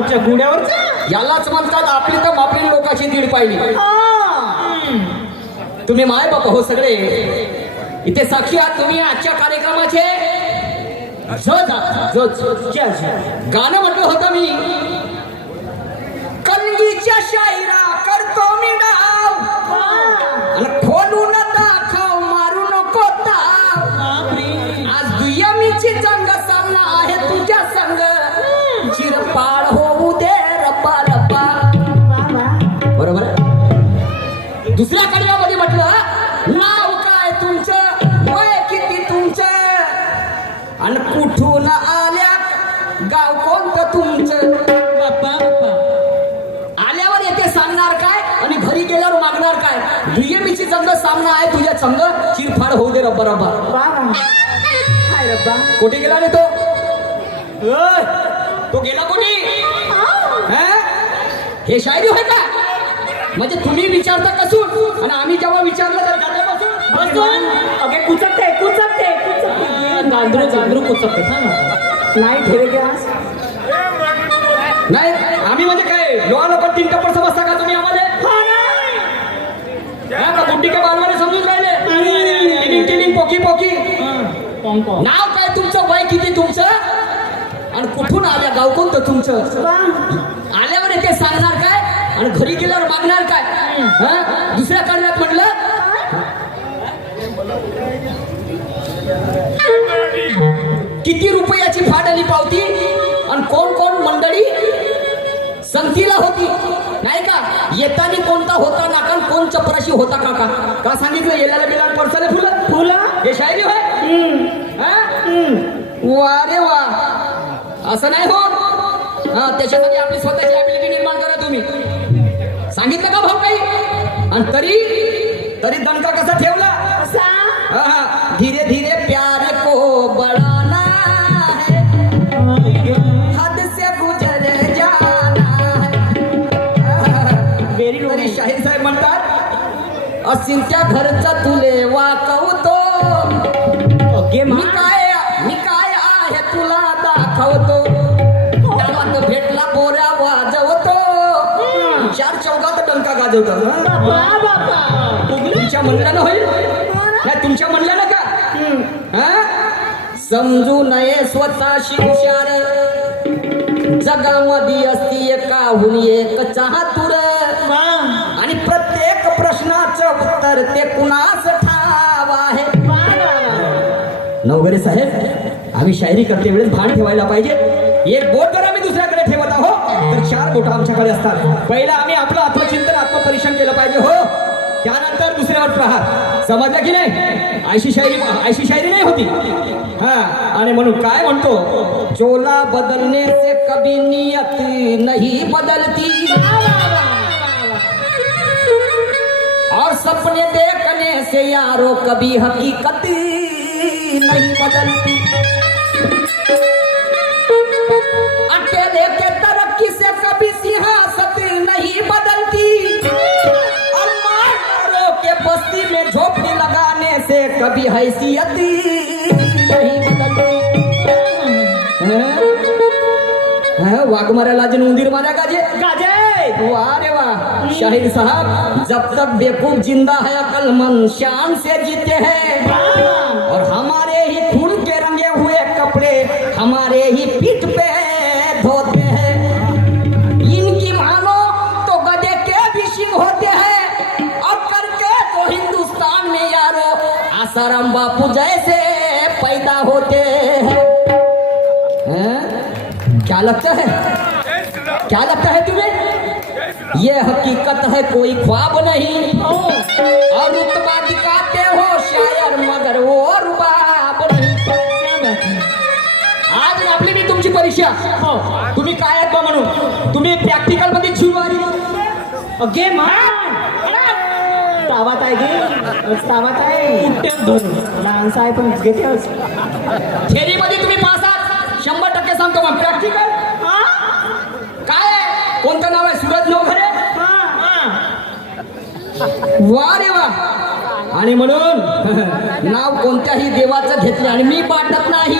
ठाकूरच्या कुठच्या यालाच म्हणतात आपली तर मापली लोकांची दीड पाहिली तुम्ही माय बाप हो सगळे. इथे साक्षी आहात तुम्ही आजच्या कार्यक्रमाचे गाणं म्हटलं होतं मी. कलगीच्या शायरा सामना आहे तुझ्या संग चिरफाड होऊ दे रब्बा रब्बा. कुठे गेला रे तो? ओय, तो गेला कुठे हं? हे शायरी होय का? म्हणजे तुम्ही विचारता कसून? आणि आम्ही जेव्हा विचारलं तर गाण्यापासून बसून अगे कुचकते कुचकते कुचकते. गांधरू गांधरू कुचकते. हा ना. नाही ठेवे गॅस नाही आम्ही म्हणजे काय? लोहा लोक तीन टप्पर समजता नाव काय तुमचं? वय किती तुमचं? आणि कुठून आल्या? गाव कोणतं तुमचं? आल्यावर ते सांगणार आणि घरी गेल्यावर मागणार काय? हा? दुसऱ्या कारणात म्हटलं? किती रुपयाची फाट आली पावती? आणि कोण कोण मंडळी संगतीला होती? नाही का? येताना कोणता होता नाका आणि कोण चपराशी होता काका? का सांगितलं? येल्याला बिलाल पडसाले फुलं? फुलं? हे शायरी होय? वा रे वा. असं नाही हो. हा त्याच्यामध्ये आपली स्वतःची ऍबिलिटी निर्माण करा तुम्ही. सांगितलं का भाऊ काही आणि तरी तरी दणका कसा ठेवला? हा. धीरे धीरे प्यार को बढ़ाना है. हद से गुजर जाना है. व्हेरी तरी शाहीर साहेब म्हणतात असिंच्या घरचा तुले बापा तुमच्या म्हणल्यानं होईल? तुमच्या म्हणल्यानं का? हं? समजू नये स्वतःशी हुशार. जगामध्ये असती एकाहून एक चातुर. आणि प्रत्येक प्रश्नाचं उत्तर ते कुणास ठाव आहे? नवगरे साहेब आम्ही शायरी करते वेळेस भान ठेवायला पाहिजे. एक बोट चार बोट आमच्याकडे असतात. आत्मचिंतन, आत्मपरीक्षण केलं पाहिजे, हो. त्यानंतर दुसऱ्यावर प्रहार समजलं की नाही? आयशी शायरी आयशी शायरी नाही होती. हा, आणि म्हणून काय म्हणतो? चोला बदलने से कभी नियत नहीं बदलती. और सपने देखने से यारो कभी हकीकत नहीं बदलती। अकेले के कभी हैसियत नहीं बदलती हैं? हैं? वाघ मारा लाजन उंदीर मारा गाजे? गाजे। वाह रे वाह। शाहिर साहब जब तक बेवकूफ़ ज़िंदा है अकलमंद शान से जीते हैं। और हमारे ही खून के रंगे हुए कपड़े हमारे ही पीठ पे धोते बापू जैसे पैदा होते हैं। हैं? क्या लगता है? क्या लगता है तुम्हें? ये हकीकत है, कोई ख्वाब नहीं। और रुतबा दिखाते हो शायर, मगर वो रुबाब नहीं। आज आपली मी तुमची परीक्षा। हो, तुम्ही काय आहेत बा म्हणून। तुम्ही प्रॅक्टिकल मध्ये झुलवारी ओके मान तावात आहे गे तावात आहे. डान्स आहे पण घेते थेरी मध्ये तुम्ही पास आहात. शंभर टक्के सांगतो मग. प्रॅक्टिकल काय आहे? कोणतं नाव आहे? सूरज नवघरे वा रे वा. आणि म्हणून नाव कोणत्याही देवाचं घेतले आणि मी पाठत नाही.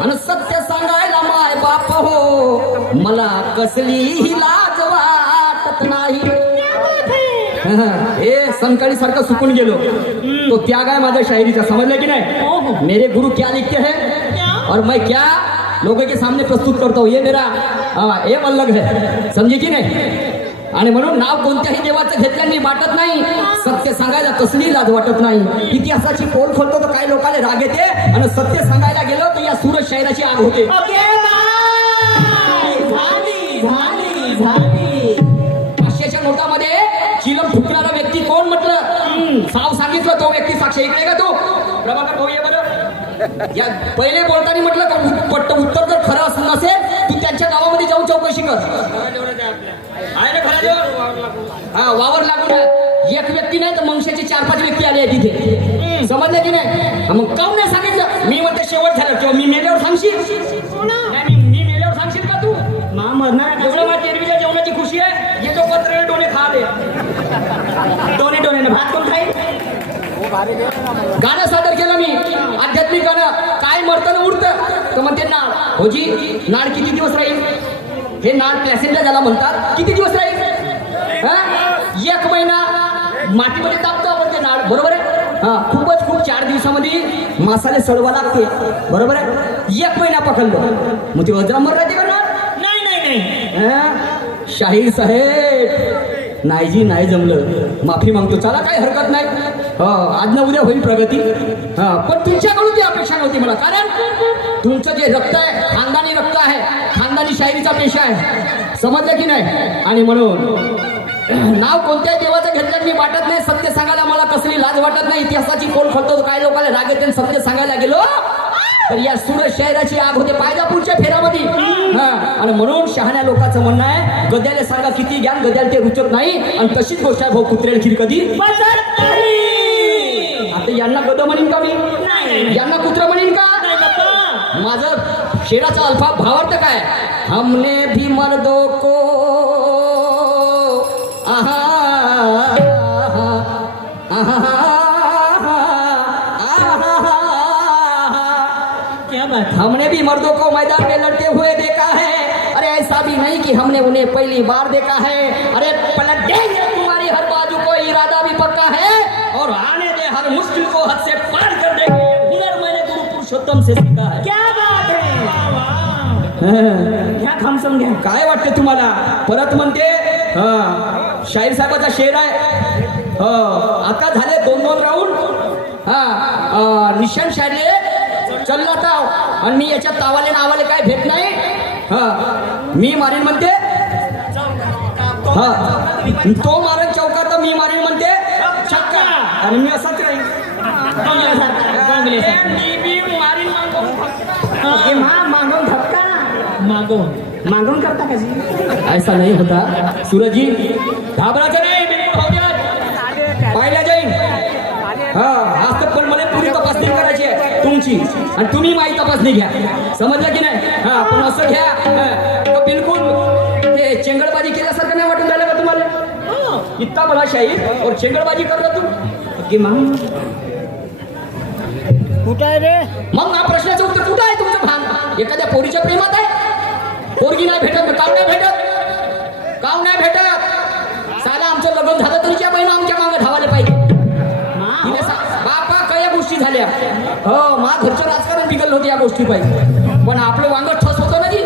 आणि सत्य सांगायला माय बाप हो मला कसलीही लाज वाटत नाही. हे संकाळी सारखं सुकून गेलो. तो त्याग आहे माझ्या शायरीचा. समजलं की नाही? मेरे गुरु क्या लिखते हैं? और मैं क्या लोगों के सामने प्रस्तुत करता हूँ? ये मेरा हाँ, ये अलग है। समजे की नाही? आणि म्हणून नाव कोणत्याही देवाचं घेतलं मी वाटत नाही. सत्य सांगायला कसली लाज वाटत नाही. इतिहासाची पोल खोलतो तर काही लोकांना राग येते आणि सत्य सांगायला गेलो तर या सूरज शाहिराची आग होते. तो व्यक्ती साक्ष इकडे का तू? प्रभाकर भाऊ ये बरं. या पहिले बोलताना म्हटलं का पट्ट उत्तर जर खरं असं नसेल तू त्यांच्या गावामध्ये जाऊन चौकशी कर. आहे ना खरं देव? हा वावर लागून. एक व्यक्ती नाही तर मंगशाचे चार पाच व्यक्ती आले तिथे. समजलं की नाही? मग काऊन नाही सांगितलं? मी म्हणते शेवट झालं किंवा मी मेल्यावर सांगशील? गाणं सादर केलं मी. आध्यात्मिक गाणं. काय मरताना उडतं? तर म्हणते नाळ. हो जी नाळ किती दिवस राहील? हे नाळ प्लॅसेंटला ज्याला म्हणतात किती दिवस राहील? हा? एक महिना. मातीमध्ये तापतो आपण ते नाळ. बरोबर आहे? हा खूपच खूप चार दिवसामध्ये मसाले सडवा लागते बरोबर आहे? एक महिना पकडलो. मग ते अजरामर राहते का नाळ नाही नाही नाही. हा? शाहीर साहेब. नाही जी नाही जमलं. माफी मागतो. चला काही हरकत नाही. आज ना उद्या होईल प्रगती. हा पण तुमच्याकडून ती अपेक्षा नव्हती मला. कारण तुमचं जे रक्त आहे खानदानी रक्त आहे खानदानी शायरीचा पेशा आहे. समजलं की नाही? आणि म्हणून नाव कोणत्याही देवाचं घेतलं मी वाटत नाही. सत्य सांगायला मला कसली लाज वाटत नाही. इतिहासाची कोण खोलतो काय लोकांना राग येते आणि सत्य सांगायला गेलो? तर या सुरत शहराची आग होते पायजापूरच्या फेऱ्यामध्ये. हा आणि म्हणून शहाण्या लोकांचं म्हणणं आहे गद्याला सांगा किती ज्ञान गद्याला ते रुचत नाही. आणि तशीच गोष्ट आहे भाऊ कुत्रेल खीर कधी यांना गद म्हणीन का मी? नाही. यांना कुत्र म्हणीन का. माझं शेराचा अल्फ़ा भावार्थ काय? हमने भी मर्दो को आहा, आहा, हमने भी मर्दों को मैदान में लड़ते हुए देखा है। अरे ऐसा भी नहीं कि हमने उन्हें पहली बार देखा है। अरे पलट देंगे। को हद से पार कर देंगे हुनर मैंने गुरु पुरुषोत्तम से सीखा है क्या बात है. घ्या खामसम घ्या. काय वाटते तुम्हाला? परत म्हणते हा. शाहीर साहेबाचा शेर आहे. हो. आता झाले दोन दोन राऊंड. हा. निशान शायरले चल्ला ताव. आणि मी याच्या तावाले नावाले काय भेट नाही. हा. मी मारीन म्हणते. हा. तो मारेन चौकात मी मारीन म्हणते. छक्का आणि मी राहीन बंगल्यासारखा, बंगल्यासारखा. मी बी मारीन मागून. करता कशी? ऐसा नाही होता. सूरजी घाबरायचं नाही बिलकुल पाहिल्या जाईन हा आज तर पण मला पुरी तपासणी करायची आहे. तुमची. आणि तुम्ही माझी तपासणी घ्या. समजलं की नाही? हा आपण असं घ्या. बिलकुल? ते चेंगळबाजी केल्यासारखं नाही वाटून राहिलं का तुम्हाला? इतका बडा शाहीर और चेंगळबाजी करतो तू? की मग कुठं आहे रे? मग ना प्रश्नाचं उत्तर कुठं आहे तुमचं भान? एखाद्या पोरीच्या प्रेमात आहे? पोरगी नाही भेटत काव नाही भेटत? काव नाही भेटत? साला आमचं लग्न झालं तरी त्या बहिण आमच्या मागे धावाले पाहिजे. सा- बापा कया गोष्टी झाल्या. हो मा घरचं राजकारण बिघडलं होतं या गोष्टी पाहिजे. पण आपलं वांग ठस होतं ना जी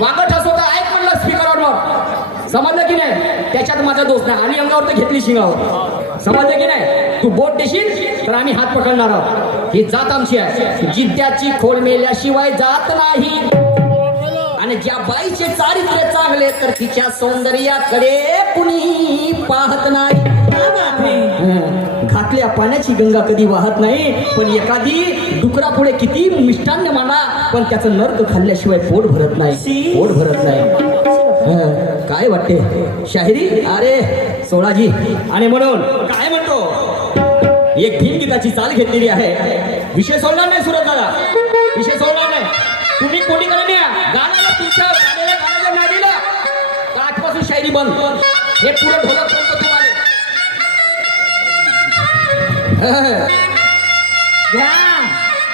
वांग ठस होतं ऐक म्हणलं स्पीकरवर समजलं की नाही? त्याच्यात माझा दोष नाही. आणि अंगावर तर घेतली शिंगावर. समजलं की नाही? तू बोट देशील तर आम्ही हात पकडणार आहोत. ही जात आमची आहे. जिद्याची खोड मेल्याशिवाय जात नाही. आणि ज्या बाईचे चारित्र्य चांगले तर तिच्या सौंदर्याकडे कुणी पाहत नाही. घातल्या पाण्याची गंगा कधी वाहत नाही पण एखादी डुकरापुढे किती मिष्टान्न माना पण त्याचं नर्क खाल्ल्याशिवाय पोट भरत नाही. पोट भरत नाही. काय वाटते? शाहिरी? अरे सोळाजी. आणि म्हणून काय म्हणतो? एक भीमगीताची चाल घेतलेली आहे. विषय सोडणार नाही सुरत दादा विषय सोडणार नाही. तुम्ही कोणी करणे न्या गाण्याला तुमच्या गाण्याला गाणं नाही दिलं तर आजपासून शायरी बंद. हे पुढे ढोलक करतो तुम्हाला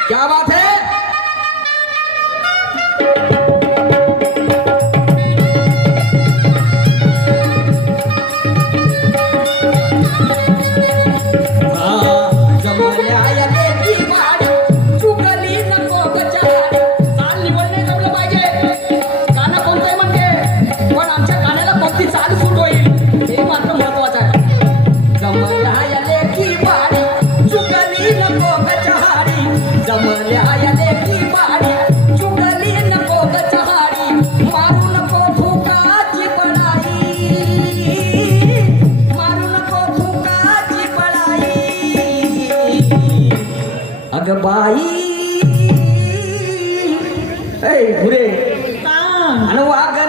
क्या बात बाई. ऐ, पुरे आणि दिसू